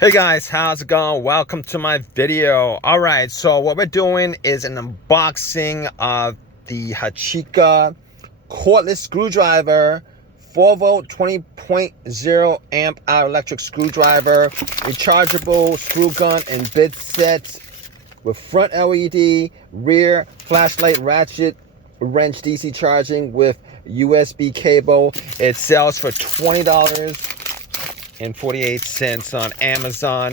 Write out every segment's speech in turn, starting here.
Hey guys, how's it going? Welcome to my video. Alright, so what we're doing is an unboxing of the HYCHIKA cordless screwdriver, 4-volt 20.0 amp hour electric screwdriver, rechargeable screw gun and bit set with front LED, rear flashlight, ratchet, wrench, DC charging with USB cable. It sells for $20.48 on Amazon.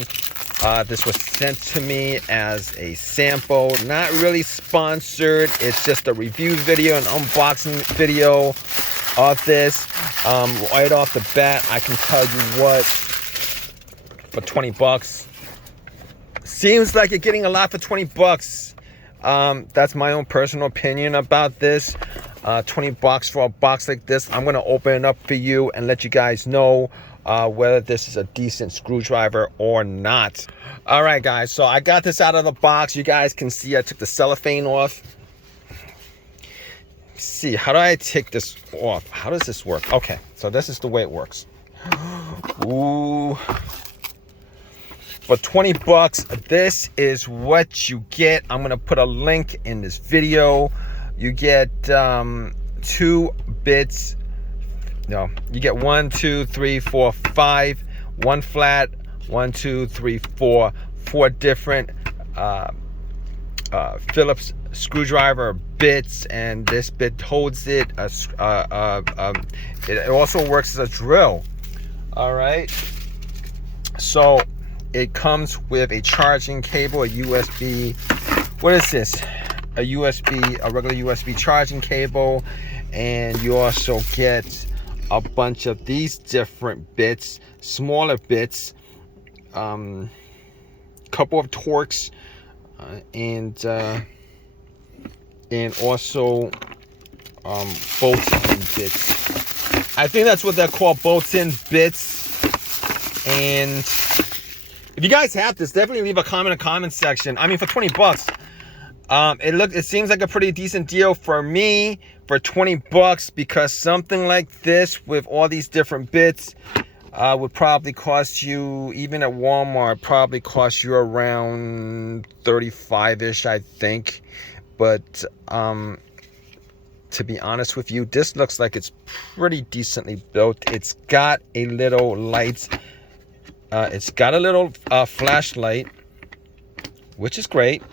This was sent to me as a sample, not really sponsored. It's just a review video, an unboxing video of this. Right off the bat, I can tell you what, for 20 bucks, seems like you're getting a lot for 20 bucks. That's my own personal opinion about this. 20 bucks for a box like this. I'm gonna open it up for you and let you guys know whether this is a decent screwdriver or not. All right, guys, so I got this out of the box. You guys can see I took the cellophane off. Let's see, how do I take this off? How does this work? Okay, so this is the way it works. Ooh. For 20 bucks, this is what you get. I'm gonna put a link in this video. You get 2 bits. No, you get 1, 2, 3, 4, 5. 1 flat, 1, 2, 3, 4. 4 different Phillips screwdriver bits, and this bit holds it. It also works as a drill. All right. So it comes with a charging cable, a USB. What is this? A regular USB charging cable, and you also get a bunch of these different bits, smaller bits, couple of Torx, and also bolt-in bits. I think that's what they're called, bolt-in bits. And if you guys have this, definitely leave a comment in the comment section. I mean, for 20 bucks, it seems like a pretty decent deal for me for 20 bucks, because something like this with all these different bits would probably cost you, even at Walmart, probably cost you around 35-ish, I think. But to be honest with you, this looks like it's pretty decently built. It's got a little light. It's got a little flashlight, which is great.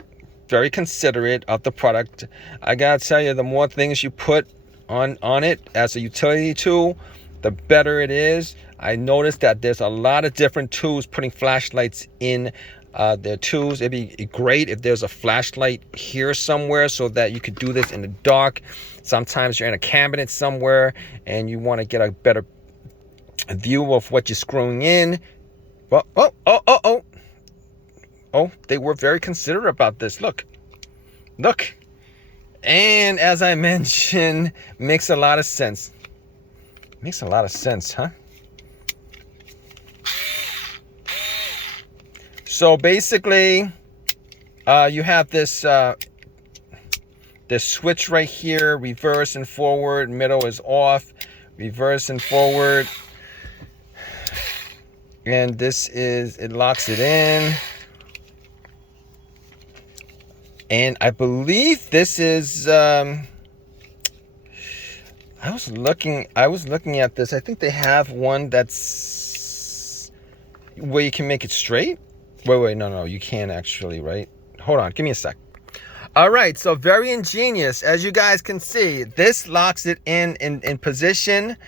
Very considerate of the product. I gotta tell you, the more things you put on it as a utility tool, the better it is. I noticed that there's a lot of different tools putting flashlights in their tools. It'd be great if there's a flashlight here somewhere so that you could do this in the dark. Sometimes you're in a cabinet somewhere and you want to get a better view of what you're screwing in. Oh, they were very considerate about this. Look. And as I mentioned, makes a lot of sense. Makes a lot of sense, huh? So basically, you have this switch right here, reverse and forward, middle is off, reverse and forward. And it locks it in. And I believe this is, I was looking at this. I think they have one that's where you can make it straight. Wait, no, you can't actually, right? Hold on, give me a sec. All right, so very ingenious. As you guys can see, this locks it in position,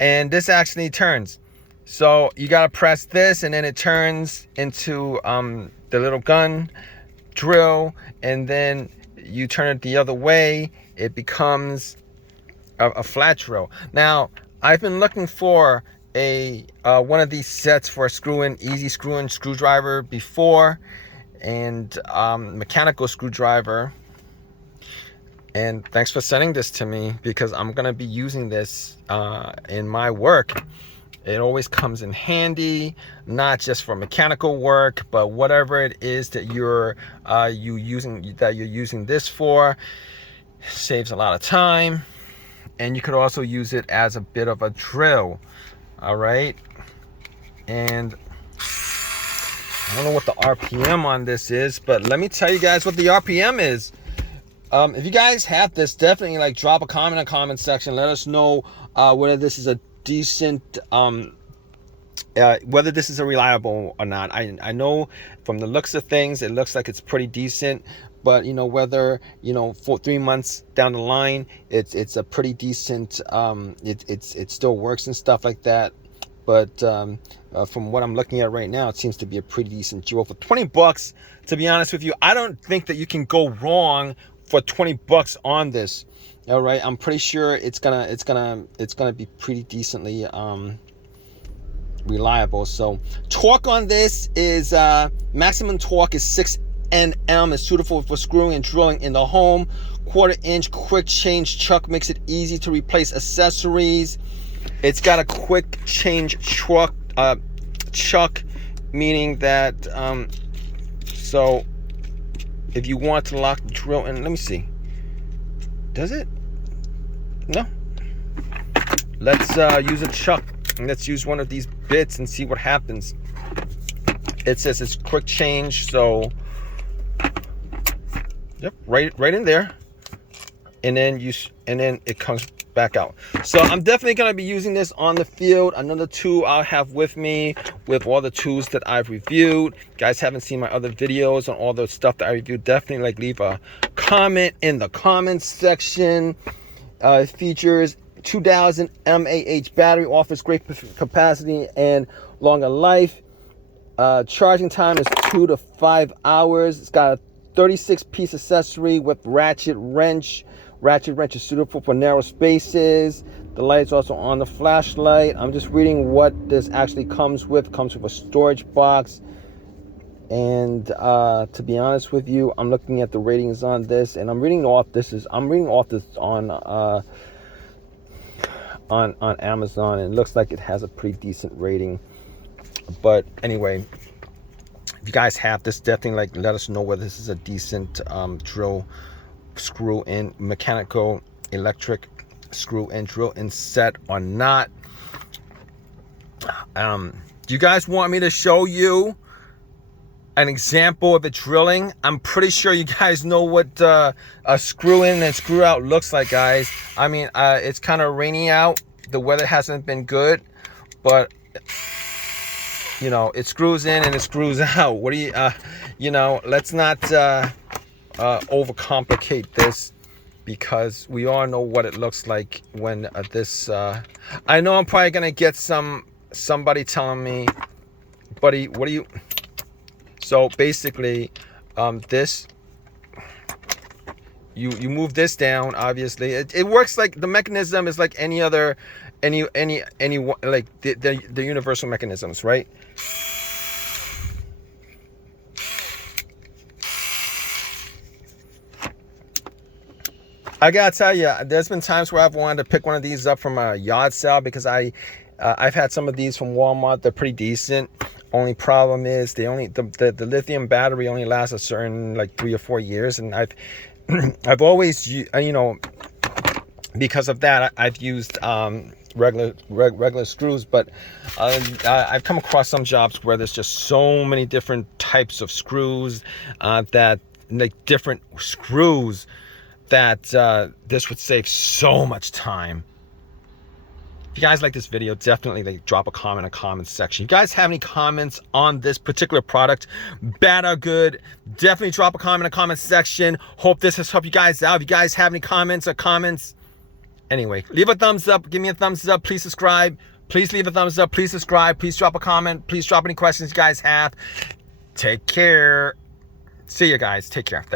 and this actually turns. So you gotta press this, and then it turns into the little gun drill, and then you turn it the other way, it becomes a flat drill. Now, I've been looking for a one of these sets for a easy screw-in screwdriver before, and mechanical screwdriver. And thanks for sending this to me, because I'm gonna be using this in my work. It always comes in handy, not just for mechanical work, but whatever it is that you're using this for. Saves a lot of time, and you could also use it as a bit of a drill. All right, and I don't know what the RPM on this is, but let me tell you guys what the RPM is. If you guys have this, definitely like drop a comment in the comment section. Let us know whether this is a decent, whether this is a reliable or not. I know from the looks of things, it looks like it's pretty decent. But you know, whether, you know, for 3 months down the line, it's a pretty decent. It still works and stuff like that. But from what I'm looking at right now, it seems to be a pretty decent jewel for 20 bucks. To be honest with you, I don't think that you can go wrong for 20 bucks on this. All right, I'm pretty sure it's gonna be pretty decently reliable. So torque on this is maximum torque is 6 Nm. Is suitable for screwing and drilling in the home. 1/4 inch quick change chuck makes it easy to replace accessories. It's got a quick change chuck, meaning that so if you want to lock the drill in, let me see. Does it? No. Let's use a chuck. Let's use one of these bits and see what happens. It says it's quick change, so yep, right in there, and then it comes back out. So I'm definitely going to be using this on the field. Another tool I'll have with me with all the tools that I've reviewed. You guys haven't seen my other videos on all the stuff that I reviewed, definitely like leave a comment in the comments section. Features 2000 mAh battery, offers great capacity and longer life. Charging time is 2 to 5 hours. It's got a 36-piece accessory with ratchet wrench. Ratchet wrench is suitable for narrow spaces. The light's also on the flashlight. I'm just reading what this actually comes with. Comes with a storage box. And to be honest with you, I'm looking at the ratings on this, and I'm reading off this on Amazon, and it looks like it has a pretty decent rating. But anyway, if you guys have this, definitely like let us know whether this is a decent drill, screw in, mechanical, electric screw in, drill in set or not. Do you guys want me to show you an example of it drilling? I'm pretty sure you guys know what a screw in and screw out looks like, guys. I mean, it's kind of rainy out. The weather hasn't been good, but you know, it screws in and it screws out. What do you, you know, let's not overcomplicate this, because we all know what it looks like when this, I know I'm probably going to get somebody telling me, buddy, what do you, so basically, this, you move this down, obviously. It works like, the mechanism is like any other, any like the universal mechanisms, right? I gotta tell you, there's been times where I've wanted to pick one of these up from a yard sale, because I've had some of these from Walmart. They're pretty decent. Only problem is the lithium battery only lasts a certain like 3 or 4 years, and I've always, you know, because of that, I've used regular screws. But I've come across some jobs where there's just so many different types of screws, that like different screws, that this would save so much time. If you guys like this video, definitely like drop a comment in the comments section. If you guys have any comments on this particular product, bad or good, definitely drop a comment in the comments section. Hope this has helped you guys out. If you guys have any comments, anyway, leave a thumbs up, give me a thumbs up, please subscribe, please leave a thumbs up, please subscribe, please drop a comment, please drop any questions you guys have. Take care. See you guys. Take care. Thanks.